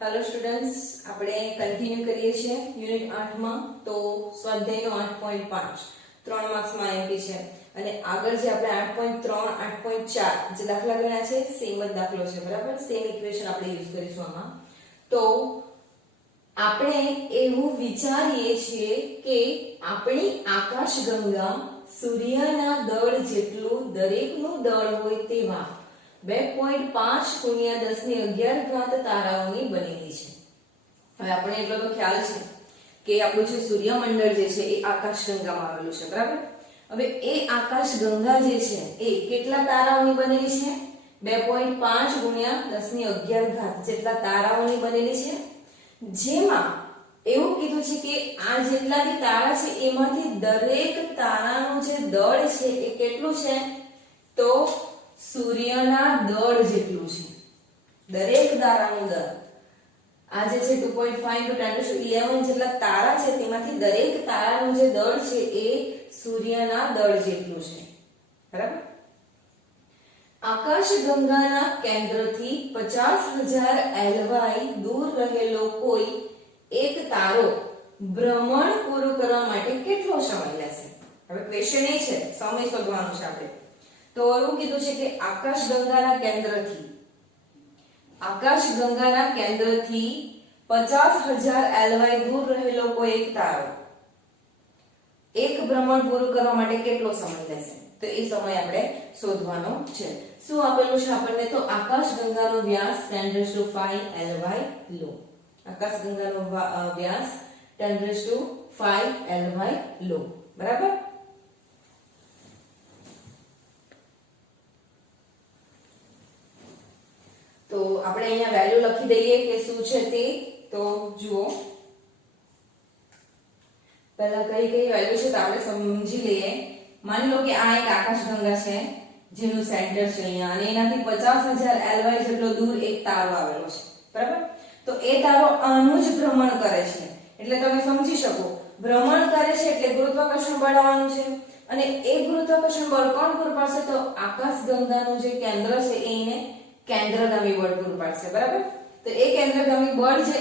Hello students, આપણે continue કરીએ છીએ યુનિટ 8 માં. તો સ્વાધ્યાયનો 8.5 3 માર્ક્સમાં એમપી છે અને આગળ જે આપણે 8.3 8.4 જે દાખલા ગણ્યા છે સેમ જ દાખલો છે, બરાબર. સેમ ઇક્વેશન આપણે યુઝ કરીશું આમાં. તો આપણે એવું વિચારીએ છીએ કે આપણી આકાશગંગા સૂર્યના દળ જેટલું દરેકનું દળ હોય તેવા 2.5 × 10⁻11 તારાઓની બનેલી છે. હવે આપણે એટલો તો ખ્યાલ છે કે આપણું જે સૂર્યમંડળ જે છે એ આકાશગંગામાં આવેલું છે, બરાબર. હવે એ આકાશગંગા જે છે એ કેટલા તારાઓની બનેલી છે? 2.5 × 10⁻11 જેટલા તારાઓની બનેલી છે, જેમાં એવું કીધું છે કે આ જેટલા બી તારા છે એમાંથી દરેક તારાનું જે દળ છે એ કેટલું છે? તો સૂર્યના દળ જેટલું છે. દરેક તારાનું દળ આ જે છે 2.5 × 10⁻11 જેટલા તારા છે તેમાંથી દરેક તારાનું જે દળ છે એ સૂર્યના દળ જેટલું છે, બરાબર. આકાશગંગાના કેન્દ્રથી 50,000 LY દૂર રહેલો કોઈ એક તારો ભ્રમણ પૂરું કરવા માટે કેટલો સમય લેશે? હવે ક્વેશ્ચન એ છે, સમય શોધવાનો છે આપણે. તો એવું કીધું છે કે આકાશગંગાના કેન્દ્રથી 50,000 LY દૂર રહેલો કોઈ એક તારો એક ભ્રમણ પૂરું કરવા માટે કેટલો સમય લેશે? તો એ સમય આપણે શોધવાનો છે. શું આપેલું છે આપણને? તો આકાશગંગાનો વ્યાસ 10⁵ LY લો. આકાશગંગાનો વ્યાસ 10⁵ LY લો, બરાબર. તો આપણે અહીંયા વેલ્યુ લખી દઈએ કે શું છે તે. તો જુઓ, પહેલા કઈ વેલ્યુ છે તો આપણે સમજી લઈએ. માની લો કે આ એક આકાશગંગા છે જેનું સેન્ટર છે અહીંયા, અને એનાથી 50,000 LY જેટલો દૂર એક તારો આવેલો છે, બરાબર. તો એ તારો આનું જ ભ્રમણ કરે છે, એટલે તમે સમજી શકો ભ્રમણ કરે છે એટલે ગુરુત્વાકર્ષણ બળ આવવાનું છે, અને એ ગુરુત્વાકર્ષણ બળ કોણ પૂરું પાડશે? તો આકાશગંગાનું જે કેન્દ્ર છે એને કેન્દ્રગામી બળ પૂરું પાડશે, બરાબર. તો એ કેન્દ્રગામી બળ જે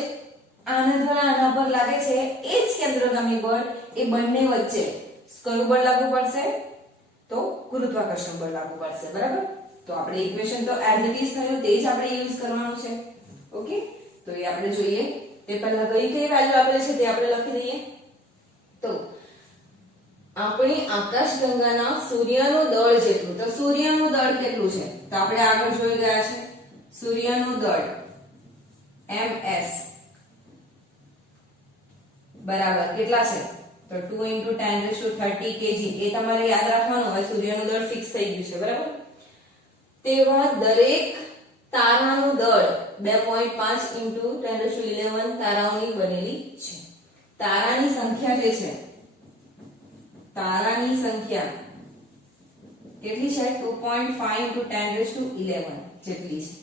આના દ્વારા આના પર લાગે છે એ જ કેન્દ્રગામી બળ એ બંને વચ્ચે કયું બળ લાગુ પડશે? તો ગુરુત્વાકર્ષણ બળ લાગુ પડશે, બરાબર. તો આપણે ઇક્વેશન તો એઝ ઇટ ઇઝ થયું તે જ આપણે યુઝ કરવાનું છે. ઓકે, તો એ આપણે જોઈએ. તે પહેલા કઈ વેલ્યુ આપેલી છે તે આપણે લખી દઈએ. તો આપણી આકાશગંગાના સૂર્યનું દળ જેટલું, તો સૂર્યનું દળ કેટલું છે? તો આપણે આગળ જોઈ ગયા છે સૂર્યનું દળ ms બરાબર કેટલા છે? તો 2 × 10⁻30 kg. એ તમારે યાદ રાખવાનું. હવે સૂર્યનું દળ ફિક્સ થઈ ગયું છે, બરાબર. તેવા દરેક તારાનું દળ 2.5 × 10⁻11 તારાઓની બનેલી છે. તારાની સંખ્યા જે છે, તારાની સંખ્યા કેટલી છે? 2.5 × 10�11 જેટલી છે.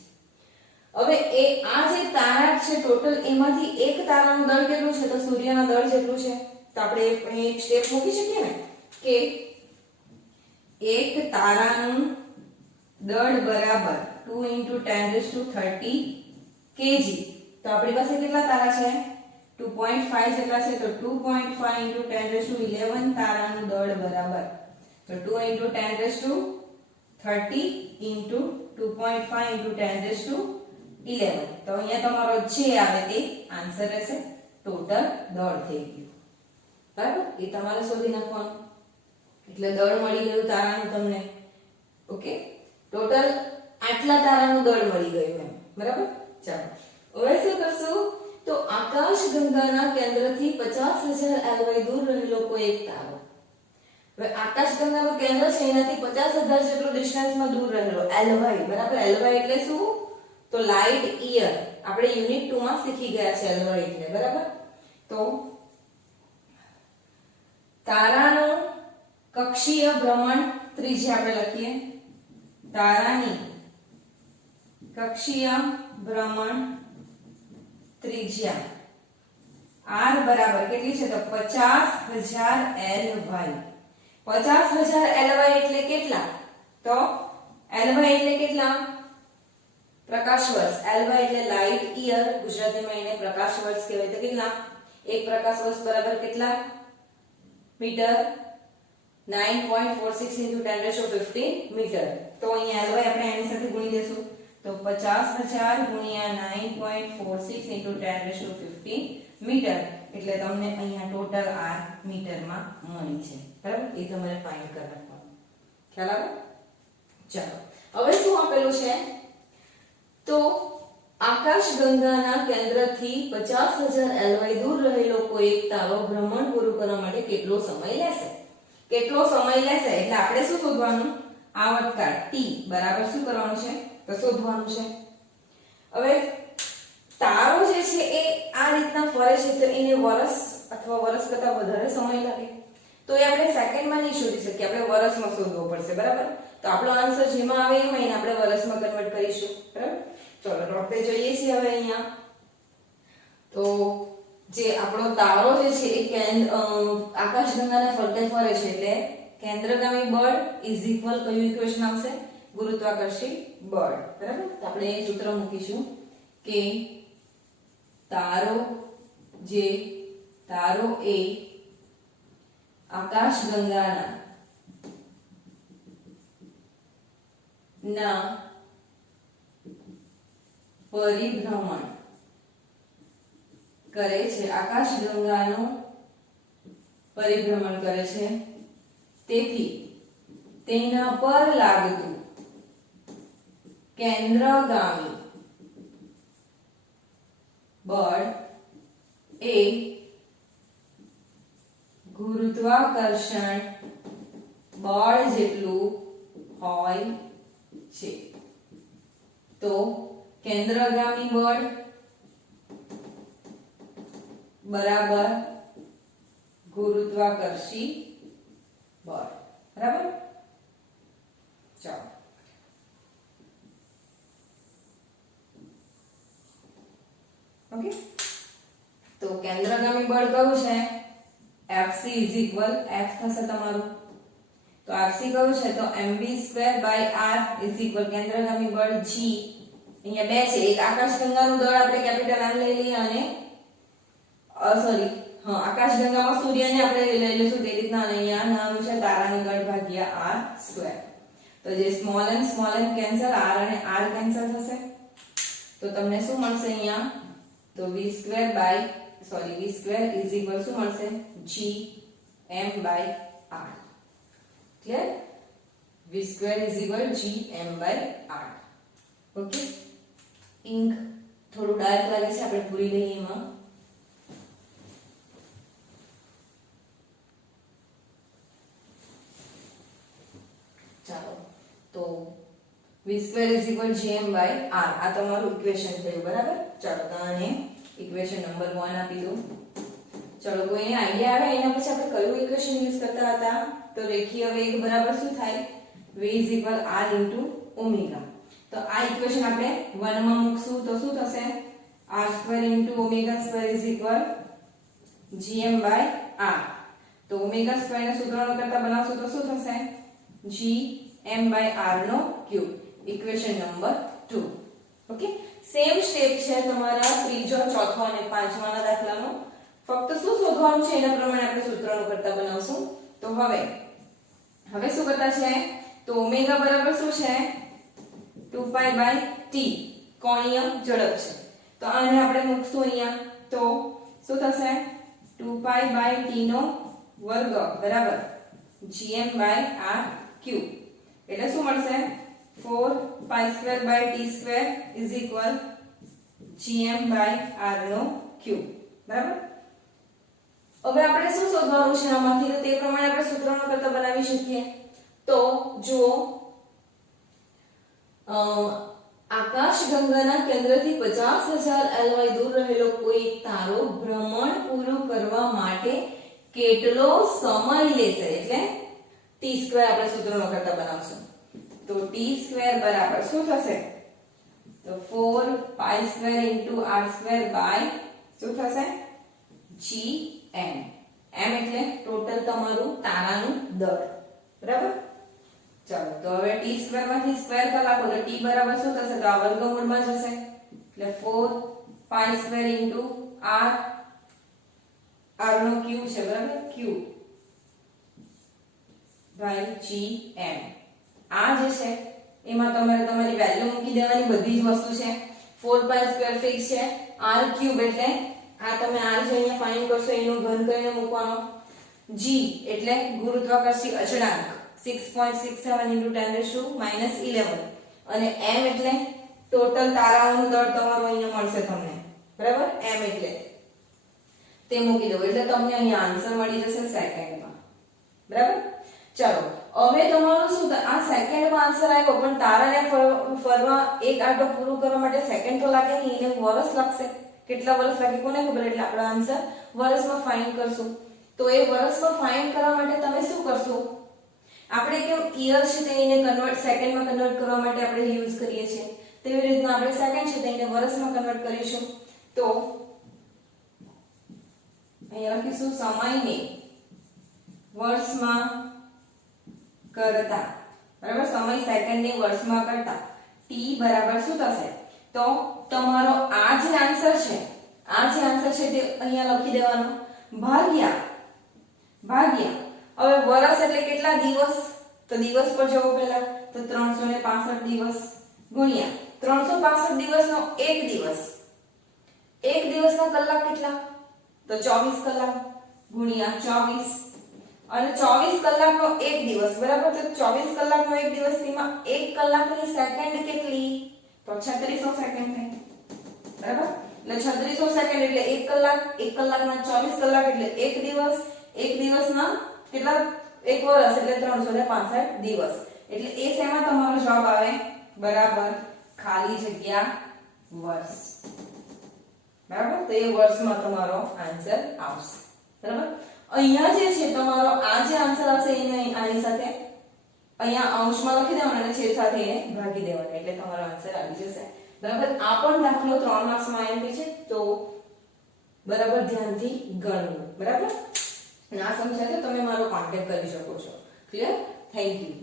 હવે એ આ જે તારા છે ટોટલ, એમાંથી એક તારાનું દળ કેટલું છે? તો સૂર્યના દળ જેટલું છે. તો આપણે અહીં એક સ્ટેપ મૂકી શકીએ ને કે એક તારાનું દળ બરાબર 2 × 10⁻30 kg. તો આપણી પાસે કેટલા તારા છે? 2.5 જેટલા છે. તો 2.5 × 10⁻11 તારાનું દળ બરાબર, તો 2 × 10⁻30 × 2.5 × 10⁻11. તો અહીંયા તમારો જે આવે તે આન્સર રહેશે. ટોટલ દળ થઈ ગયું, બરાબર. એ તમારે શોધી નાખવાનું. એટલે દળ મળી ગયું તારાનું તમને. ઓકે, ટોટલ આટલા તારાનું દળ મળી ગયું એમ, બરાબર. ચાલો હવે શું કરશું? તો આકાશગંગાના કેન્દ્રથી 50,000 LY દૂર રહેલો કોઈ એક તારો. હવે આકાશગંગાનું કેન્દ્ર છે એનાથી 50,000 જેટલો ડિસ્ટન્સમાં દૂર રહેલો LY, બરાબર. LY એટલે શું? તો લાઇટ યર. આપણે યુનિટ 2 માં શીખી ગયા છે LY એટલે, બરાબર. તો તારાનું કક્ષીય ભ્રમણ ત્રિજ્યા આપણે લખીએ. તારાની કક્ષીય ભ્રમણ ત્રિજ્યા r બરાબર કેટલી છે? તો 50,000 LY. 50,000 LY એટલે કેટલા? તો LY એટલે કેટલા? પ્રકાશ વર્ષ LY એટલે લાઇટ યર, ગુજરાતીમાં એને પ્રકાશ વર્ષ કહેવાય. તો કેટલા? એક પ્રકાશ વર્ષ બરાબર કેટલા મીટર? 9.46 into 10⁻15 metre. તો અહીંયા LY આપણે આની સાથે ગુણી દેશું તો 50,000 ગુણ્યા 9.46 into 10⁻15 મીટર એટલે તમને અહીંયા ટોટલ R મીટરમાં મળી છે. બરાબર? એ તમારે ફાઇન્ડ કરવાનું. ખ્યાલ આવે? ચાલો હવે શું આપેલું છે? તો આકાશગંગાના કેન્દ્રથી 50,000 LY દૂર રહેલો કોઈ એક તારો ભ્રમણ પૂરું કરવા માટે કેટલો સમય લેશે? કેટલો સમય લેશે એટલે આપણે શું શોધવાનું? આવર્તકાળ t બરાબર શું કરવાનું છે? તો શોધવાનું છે. હવે તારો જે છે એ આ રીતના ફરે છે તો એને વર્ષ અથવા વર્ષ કરતા વધારે સમય લાગે. તો એ આપણે સેકન્ડમાં નહીં શોધી શકીએ, આપણે વર્ષમાં શોધવો પડશે. બરાબર? તો આપણો આન્સર જેમાં આવે એમાં એને આપણે વર્ષમાં કન્વર્ટ કરીશું. બરાબર? ચલો તો આપણે જોઈએ છીએ હવે અહીંયા તો જે આપણો તારો જે છે એ આકાશગંગાના ફરતે ફરે છે એટલે કેન્દ્રગામી બળ ઇઝ ઇક્વલ કયું ઇક્વેશન આવશે? ગુરુત્વાકર્ષી બળ. બરાબર? તો આપણે એ સૂત્ર મૂકીશું કે તારો એ આકાશગંગાના પરિભ્રમણ કરે છે, આકાશગંગાનું પરિભ્રમણ કરે છે, તેથી તેના પર લાગતું કેન્દ્રગામી બળ એ ગુરુત્વાકર્ષણ બળ જેટલું હોય છે. તો કેન્દ્રગામી બળ બરાબર ગુરુત્વાકર્ષી બળ. બરાબર? ચાલો ઓકે. તો કેન્દ્રગામી બળ કયું છે? Fc F થશે તમારું. તો Fc કયું છે? તો mv²/r કેન્દ્રગામી બળ g. અહીંયા બે છે, એક આકાશગંગાનું દળ આપણે કેપિટલ M લઈ લઈએ અને આકાશગંગામાં સૂર્યને આપણે લઈ લઈશું તે રીતના, અને અહીંયા નાનું છે તારાનું દળ ભાગ્યા r². તો જે સ્મોલ n કેન્સલ, r અને r કેન્સલ થશે તો તમને શું મળશે અહીંયા? તો v² શું મળશે? g m/r. Clear? v² g m/r. Okay. Ink થોડું ડાર્ક લાગે છે, આપણે પૂરી લઈએ એમાં. ચાલો તો v² g m/r આ તમારું ઇક્વેશન થયું. બરાબર? ચાલો તો આને ઇક્વેશન નંબર 1 આપી દો. ચલો કોઈને આઈડિયા આવે એના પછી આપણે કયું ઇક્વેશન યુઝ કરતા હતા? તો રેખીય વેગ બરાબર શું થાય? v r * omega. તો આ ઇક્વેશન આપણે 1 માં મૂકશું તો શું થશે? r² * ઓમેગા² gm/r. તો ઓમેગા² ને સૂત્રનો કરતા બનાવશો તો શું થશે? gm/r³ equation number 2. Okay. Same step છે તમારા ત્રીજો, ચોથો અને પાંચમાના દાખલાનો. ફક્ત શું શોધવાનું છે એના પ્રમાણે આપણે સૂત્રનો કરતા બનાવશું. તો હવે શું કરતા છે? તો ઓમેગા બરાબર શું છે? 2π/t કોણીય ઝડપ છે. તો આને આપણે મૂકશું અહીંયા તો શું થશે? 2π/t નો વર્ગ બરાબર gm/r³ એટલે શું મળશે? 4π²/t² gm/r³. બરાબર? હવે આપણે શું શોધવાનું છે આમાંથી? તો તે પ્રમાણે આપણે સૂત્રનો કરતા બનાવી શકીએ. તો જુઓ, આકાશગંગાના કેન્દ્રથી 50,000 LY દૂર રહેલો કોઈ એક તારો ભ્રમણ પૂરું કરવા માટે કેટલો સમય લેશે? એટલે t² આપણે સૂત્રનો કરતા બનાવશું. તો t² બરાબર શું થશે? તો 4π² r² શું થશે? gm. m એટલે ટોટલ તમારું તારાનું દળ. બરાબર? ચાલો તો હવે t² માંથી સ્ક્વેર કલાકો તો t બરાબર શું થશે તો આ વર્ગમૂળમાં જશે એટલે 4 π² r r નો ક્યુબ છે બરાબર ક્યુબ બાય gm આ જે છે એમાં તમારે તમારી વેલ્યુ મૂકી દેવાની બધી જ વસ્તુ છે 4π² ફિક્સ છે r³ એટલે આ તમે r જે અહીંયા ફાઇન્ડ કરશો એનો ઘન કરીને મૂકવાનો g એટલે ગુરુત્વાકર્ષી અચળાંક 6.67 × 10⁻11 અને m એટલે ટોટલ તારાઓનું દળ તમારો અહીંયા મળશે તમને બરાબર m એટલે તે મૂકી દો એટલે તમને અહીંયા આન્સર મળી જશે સેકન્ડમાં બરાબર ચલો હવે તમારું શું આ સેકન્ડમાં આન્સર આવ્યો પણ તારાને ફરવા એક આટો પૂરું કરવા માટે સેકન્ડ તો લાગે નહીં એને વર્ષ લાગશે કેટલા વર્ષ લાગે કોને ખબર એટલે આપણો આન્સર વર્ષમાં ફાઇન્ડ કરશું તો એ વર્ષમાં ફાઇન્ડ કરવા માટે તમે શું કરશો આપણે કેમ યર છે તેને કન્વર્ટ સેકન્ડમાં કન્વર્ટ કરવા માટે આપણે યુઝ કરીએ છીએ તેવી રીતના આપણે સેકન્ડ છે તેને વર્ષમાં કન્વર્ટ કરીશું તો અહીંયા લખીશું સમયને વર્ષમાં કરતા બરાબર સમય સેકન્ડને વર્ષમાં કરતા t બરાબર શું થશે તો તમારો આ જે આન્સર છે તે અહીંયા લખી દેવાનો ભાગ્યા હવે વર્ષ એટલે કેટલા દિવસ તો દિવસ પર જવો પહેલા તો 365 દિવસ ગુણ્યા 365 દિવસનો એક દિવસના કલાક કેટલા તો 24 કલાક ગુણ્યા 24 અને 24 કલાકનો એક દિવસ બરાબર તો 24 કલાકનો એક દિવસ તેમાં 1 કલાકની સેકન્ડ કેટલી તો 3600 સેકન્ડ થાય બરાબર એટલે 3600 સેકન્ડ એટલે 1 કલાક 1 કલાકના 24 કલાક એટલે એક દિવસના કેટલા એક વર્ષ એટલે 365 દિવસ એટલે એ શેમાં તમારો જવાબ આવે બરાબર ખાલી જગ્યા વર્ષ બરાબર તો એ વર્ષમાં તમારો આન્સર આવશે બરાબર અહીંયા જે છે તમારો આ જે આન્સર આવશે એને આની સાથે અહીંયા અંશમાં લખી દેવાનો અને છેદ સાથે એને ભાગી દેવાનો એટલે તમારો આન્સર આવી જશે બરાબર આ પણ દાખલો 3 માર્ક્સમાં આવેલો છે તો બરાબર ધ્યાનથી ગણવું બરાબર ના સમજાય તો તમે મારો કોન્ટેક્ટ કરી શકો છો ક્લિયર થેન્ક યુ